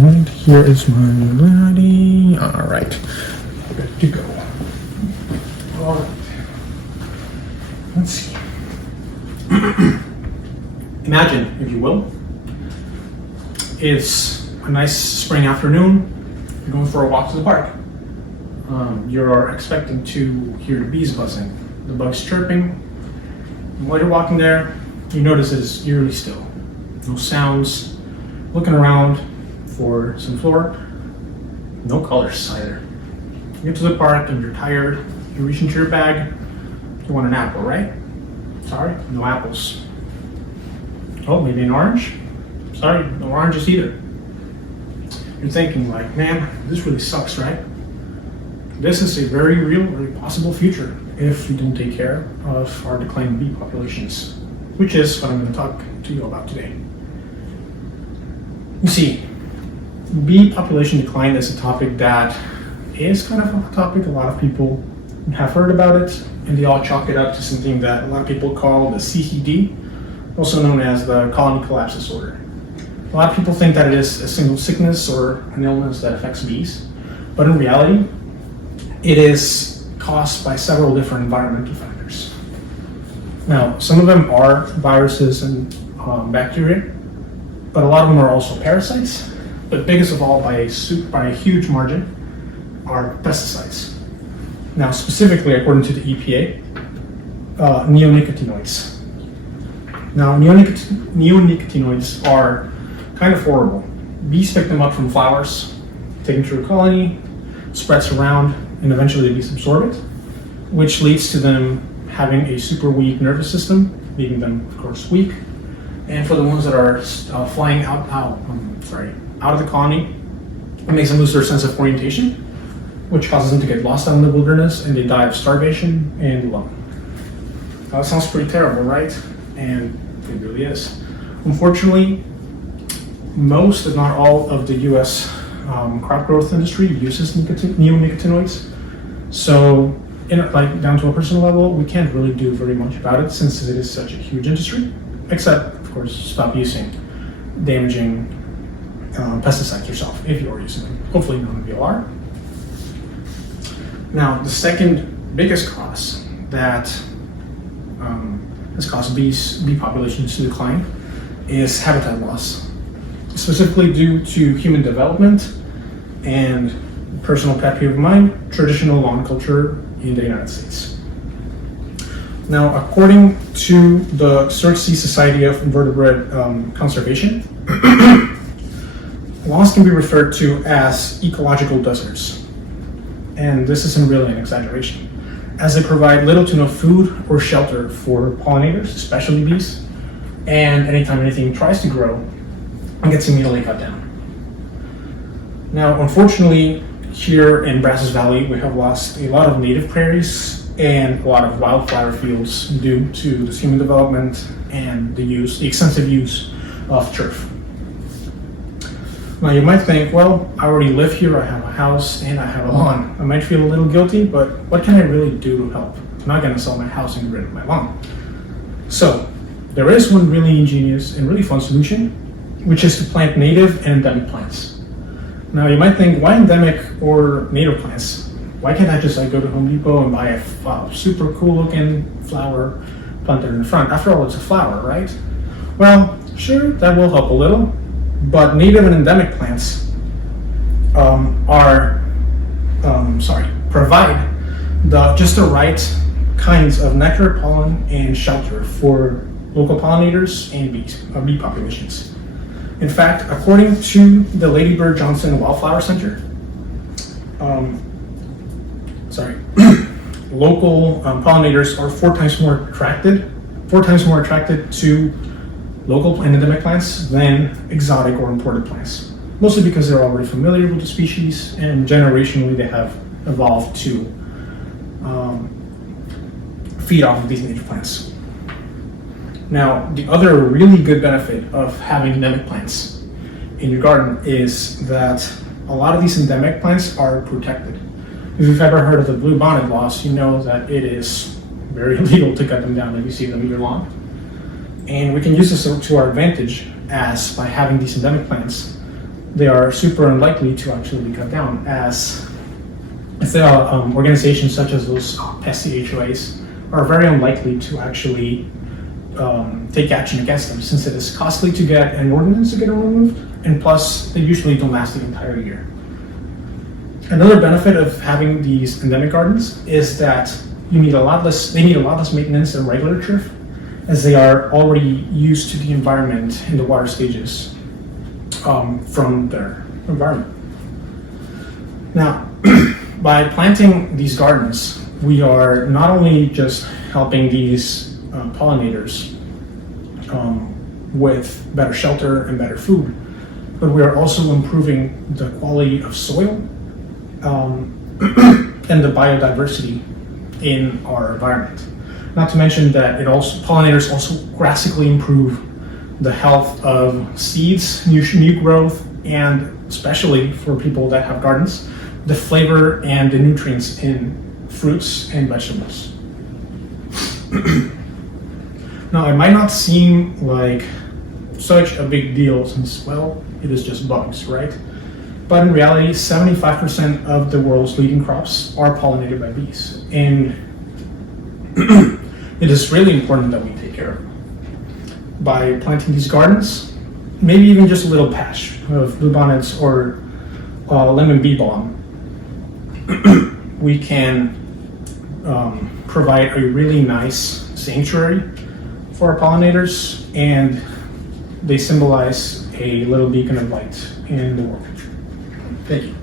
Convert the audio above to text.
And here is my body. All right, good to go. All right, let's see. Imagine, if you will, it's a nice spring afternoon. You're going for a walk to the park. You're expecting to hear the bees buzzing, the bugs chirping. And while you're walking there, you notice it's eerily still. No sounds. Looking around for some flora, no colors either. You get to the park and you're tired. You reach into your bag. You want an apple, right? Sorry, no apples. Oh, maybe an orange? Sorry, no oranges either. You're thinking like, man, this really sucks, right? This is a very real, very possible future if we don't take care of our declining bee populations, which is what I'm going to talk to you about today. You see, bee population decline is a topic that is kind of a topic a lot of people have heard about it, and they all chalk it up to something that a lot of people call the CCD, also known as the colony collapse disorder. A lot of people think that it is a single sickness or an illness that affects bees, but in reality, it is caused by several different environmental factors. Now, some of them are viruses and bacteria, but a lot of them are also parasites. But biggest of all, by a huge margin, are pesticides. Now, specifically, according to the EPA, neonicotinoids. Now, neonicotinoids are kind of horrible. Bees pick them up from flowers, take them to a colony, spreads around, and eventually the bees absorb it, which leads to them having a super weak nervous system, leaving them, of course, weak. And for the ones that are flying out of the colony, it makes them lose their sense of orientation, which causes them to get lost out in the wilderness, and they die of starvation and alone. That sounds pretty terrible, right? And it really is. Unfortunately, most, if not all, of the U.S. Crop growth industry uses neonicotinoids. So, down to a personal level, we can't really do very much about it since it is such a huge industry, except, of course, stop using damaging pesticides yourself if you are using them. Hopefully none of you are. Now, the second biggest cause that has caused bee populations to decline is habitat loss, specifically due to human development and, personal pet peeve of mine, traditional lawn culture in the United States. Now, according to the Xerces Society of Invertebrate Conservation, lawns can be referred to as ecological deserts. And this isn't really an exaggeration, as they provide little to no food or shelter for pollinators, especially bees, and anytime anything tries to grow, it gets immediately cut down. Now, unfortunately, here in Brazos Valley, we have lost a lot of native prairies and a lot of wildflower fields due to this human development and the extensive use of turf. Now, you might think, well, I already live here, I have a house, and I have a lawn. I might feel a little guilty, but what can I really do to help? I'm not going to sell my house and get rid of my lawn. So, there is one really ingenious and really fun solution, which is to plant native and endemic plants. Now, you might think, why endemic or native plants? Why can't I just go to Home Depot and buy a super cool looking flower planted in the front? After all, it's a flower, right? Well, sure, that will help a little, but native and endemic plants provide just the right kinds of nectar, pollen, and shelter for local pollinators and bee populations. In fact, according to the Lady Bird Johnson Wildflower Center, local pollinators are four times more attracted to local and endemic plants than exotic or imported plants. Mostly because they're already familiar with the species, and generationally they have evolved to feed off of these native plants. Now, the other really good benefit of having endemic plants in your garden is that a lot of these endemic plants are protected. If you've ever heard of the blue bonnet laws, you know that it is very illegal to cut them down if you see them in your lawn. And we can use this to our advantage, as by having these endemic plants, they are super unlikely to actually be cut down, as if there are organizations such as those pesky HOAs are very unlikely to actually take action against them, since it is costly to get an ordinance to get them removed, and plus they usually don't last the entire year. Another benefit of having these endemic gardens is that they need a lot less maintenance than regular turf, as they are already used to the environment in the water stages from their environment. Now, by planting these gardens, we are not only just helping these pollinators with better shelter and better food, but we are also improving the quality of soil and the biodiversity in our environment. Not to mention that pollinators also drastically improve the health of seeds, new growth, and especially for people that have gardens, the flavor and the nutrients in fruits and vegetables. Now, it might not seem like such a big deal since, well, it is just bugs, right? But in reality, 75% of the world's leading crops are pollinated by bees. And it is really important that we take care of them. By planting these gardens, maybe even just a little patch of bluebonnets or lemon bee balm, we can provide a really nice sanctuary for our pollinators, and they symbolize a little beacon of light in the world. Thank you.